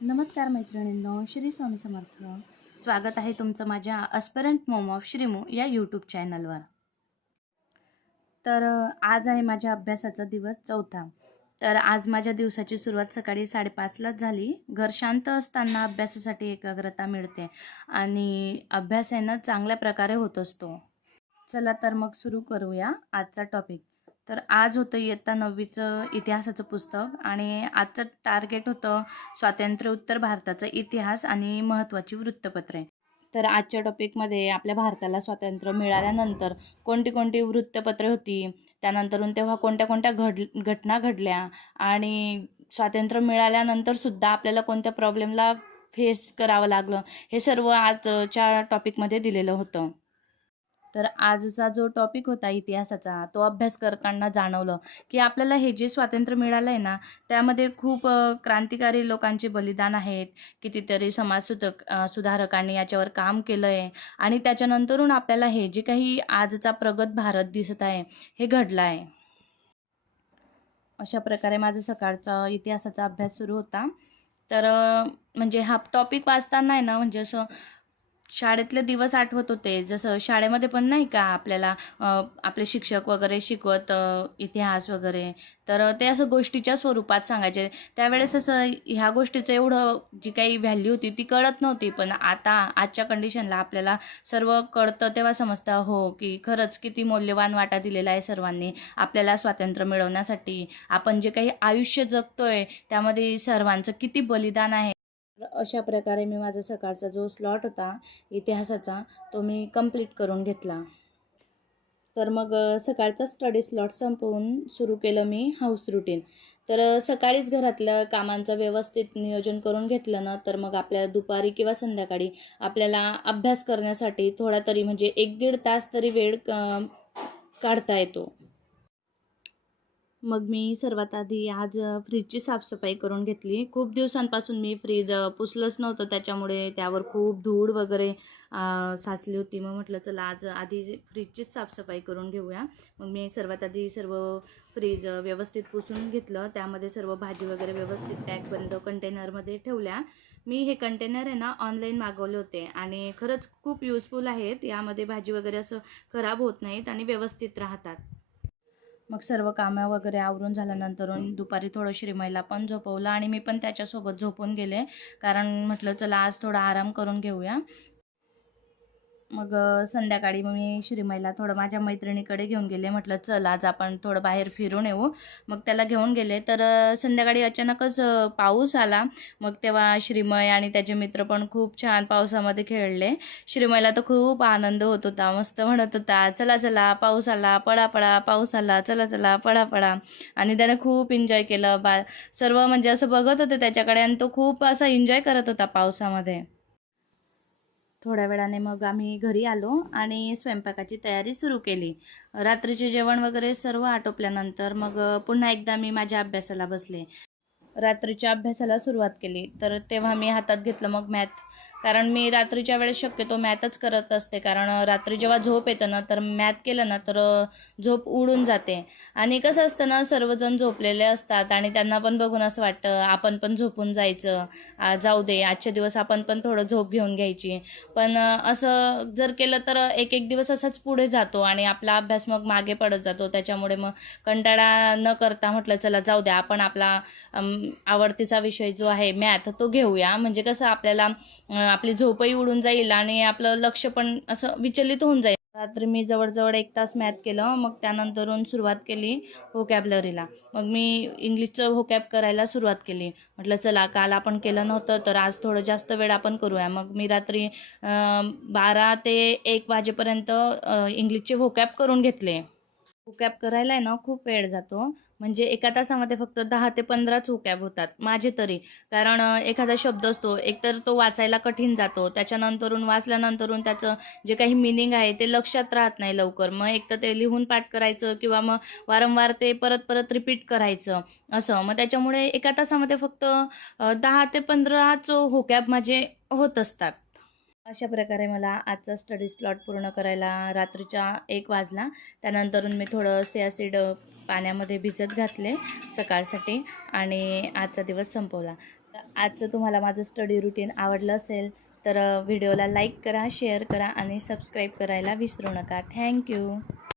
नमस्कार मैत्रिणींनो, श्री स्वामी समर्थ. स्वागत आहे तुमचं माझ्या अस्परंट मॉम ऑफ श्रीमू या यूट्यूब चॅनलवर. तर आज आहे माझ्या अभ्यासाचा दिवस 4था. तर आज माझ्या दिवसाची सुरुवात सकाळी 5:30लाच झाली. घर शांत असताना अभ्यासासाठी एकाग्रता मिळते आणि अभ्यास आहे ना चांगल्या प्रकारे होत असतो. चला तर मग सुरू करूया आजचा टॉपिक. तर आज होतं इयत्ता 9वीचं इतिहासाचं पुस्तक आणि आजचं टार्गेट होतं स्वातंत्र्योत्तर भारताचा इतिहास आणि महत्त्वाची वृत्तपत्रे. तर आजच्या टॉपिकमध्ये आपल्या भारताला स्वातंत्र्य मिळाल्यानंतर कोणती कोणती वृत्तपत्रे होती, त्यानंतरून तेव्हा कोणत्या कोणत्या घटना घडल्या आणि स्वातंत्र्य मिळाल्यानंतरसुद्धा आपल्याला कोणत्या प्रॉब्लेमला फेस करावं लागलं, हे सर्व आजच्या टॉपिकमध्ये दिलेलं होतं. तर आजचा जो टॉपिक होता इतिहासाचा, तो अभ्यास करताना जाणवलं की आपल्याला हे जे स्वातंत्र्य मिळालं आहे ना, त्यामध्ये खूप क्रांतिकारी लोकांचे बलिदान आहेत. कितीतरी सुधारकांनी याच्यावर काम केलं आहे आणि त्याच्यानंतरून आपल्याला हे जे काही आजचा प्रगत भारत दिसत आहे, हे घडलं आहे. अशा प्रकारे माझा सकाळचा इतिहासाचा अभ्यास सुरू होता. तर म्हणजे हा टॉपिक वाचताना आहे ना, म्हणजे असं शाळेतले दिवस आठवत होते. जसं शाळेमध्ये पण नाही का आपल्याला आपले शिक्षक वगैरे शिकवत इतिहास वगैरे, तर ते असं गोष्टीच्या स्वरूपात सांगायचे. त्यावेळेस असं ह्या गोष्टीचं एवढं जी काही व्हॅल्यू होती ती कळत नव्हती. पण आता आजच्या कंडिशनला आपल्याला सर्व कळतं तेव्हा समजतं हो की खरंच किती मौल्यवान वाटा दिलेला आहे सर्वांनी आपल्याला स्वातंत्र्य मिळवण्यासाठी. आपण जे काही आयुष्य जगतोय त्यामध्ये सर्वांचं किती बलिदान आहे. अशा प्रकारे मी माझा सकाळचा जो स्लॉट होता इतिहासाचा, तो मी कंप्लीट करून घेतला. तर मग सकाळचा स्टडी स्लॉट संपवून सुरू केलं मी हाऊस रुटीन. तर सकाळीच घरातल्या कामांचं व्यवस्थित नियोजन करून घेतलं ना, तर मग आपल्याला दुपारी किंवा संध्याकाळी आपल्याला अभ्यास करण्यासाठी थोडा तरी म्हणजे 1-1.5 तास तरी वेळ काढता येतो. मग मी सर्वात आधी आज फ्रीजची साफसफाई करून घेतली. खूप दिवसांपासून मी फ्रीज पुसलंच नव्हतं, त्याच्यामुळे त्यावर खूप धूळ वगैरे साचली होती. मग म्हटलं चला आज आधी फ्रीजचीच साफसफाई करून घेऊया. मग मी सर्वात आधी सर्व फ्रीज व्यवस्थित पुसून घेतलं. त्यामध्ये सर्व भाजी वगैरे व्यवस्थित पॅकबंद कंटेनरमध्ये ठेवल्या. मी हे कंटेनर आहे ना ऑनलाईन मागवले होते आणि खरंच खूप युजफुल आहेत. यामध्ये भाजी वगैरे असं खराब होत नाहीत आणि व्यवस्थित राहतात. मग सर्व कामं वगैरे आवरून झाल्यानंतर दुपारी थोडं श्रीमईला पण झोपवलं आणि मी पण त्याच्यासोबत झोपून गेले. कारण म्हटलं चला आज थोडा आराम करून घेऊया. मग संध्याकाळी मी श्रीमईला थोडं माझ्या मैत्रिणीकडे घेऊन गेले. म्हटलं चल आज आपण थोडं बाहेर फिरून येऊ. मग त्याला घेऊन गेले. तर संध्याकाळी अचानकच पाऊस आला. मग तेव्हा श्रीमई आणि त्याचे मित्र पण खूप छान पावसामध्ये खेळले. श्रीमईला तर खूप आनंद होत होता. मस्त म्हणत होता, चला चला पाऊस आला, पडा पडा पाऊस आला, चला चला पडा पडा. आणि त्याने खूप एन्जॉय केलं. सर्व म्हणजे असं बघत होते त्याच्याकडे आणि तो खूप असा एन्जॉय करत होता पावसामध्ये. थोड्या वेळाने मग आम्ही घरी आलो आणि स्वयंपाकाची तयारी सुरू केली. रात्रीचे जेवण वगैरे सर्व आटोपल्यानंतर मग पुन्हा एकदा मी माझ्या अभ्यासाला बसले. रात्रीच्या अभ्यासाला सुरुवात केली. तर तेव्हा मी हातात घेतलं मग मॅथ. कारण मी रात्रीच्या वेळेस शक्यतो मॅथच करत असते. कारण रात्री जेव्हा झोप येतं ना, तर मॅथ केलं ना तर झोप उडून जाते. आणि कसं असतं ना, सर्वजण झोपलेले असतात आणि त्यांना पण बघून असं वाटतं आपण पण झोपून जायचं. जाऊ दे आजच्या दिवस आपण पण थोडं झोप घेऊन घ्यायची. पण असं जर केलं तर एक एक दिवस असाच पुढे जातो आणि आपला अभ्यास मग मागे पडत जातो. त्याच्यामुळे मग कंटाळा न करता म्हटलं चला जाऊ द्या, आपण आपला आवडतीचा विषय जो आहे मॅथ तो घेऊया. म्हणजे कसं आपल्याला आपली झोपही उडून जाईल आणि आपलं लक्ष पण असं विचलित होऊन जाईल. रात्री मी जवळजवळ 1 तास मॅथ केलं. मग त्यानंतरून सुरुवात केली व्होकॅबलरीला. मग मी इंग्लिशचं व्होकॅब करायला सुरुवात केली. म्हटलं चला काल आपण केलं नव्हतं तर आज थोडं जास्त वेळ आपण करूया. मग मी रात्री 12 ते 1 वाजेपर्यंत इंग्लिशचे व्होकॅब करून घेतले. व्होकॅब करायला आहे ना खूप वेळ जातो. म्हणजे एका तासामध्ये फक्त 10 ते 15च व्होकॅब होतात माझे तरी. कारण एखादा शब्द असतो एकतर तो वाचायला कठीण जातो. त्याच्यानंतरून वाचल्यानंतरून त्याचं जे काही मीनिंग आहे ते लक्षात राहत नाही लवकर. मग एक तर ते लिहून पाठ करायचं किंवा मग वारंवार ते परत परत रिपीट करायचं असं. मग त्याच्यामुळे एका तासामध्ये फक्त 10 ते 15च व्होकॅब माझे होत असतात. अशा प्रकारे मला आजचा स्टडी स्लॉट पूर्ण करायला रात्रीच्या 1 वाजला. त्यानंतरून मी थोडं सियासीड पाण्यामध्ये भिजत घातले सकाळसाठी आणि आजचा दिवस संपवला. आजचं तुम्हाला माझं स्टडी रुटीन आवडलं असेल तर व्हिडिओला लाईक करा, शेअर करा आणि सबस्क्राईब करायला विसरू नका. थँक्यू.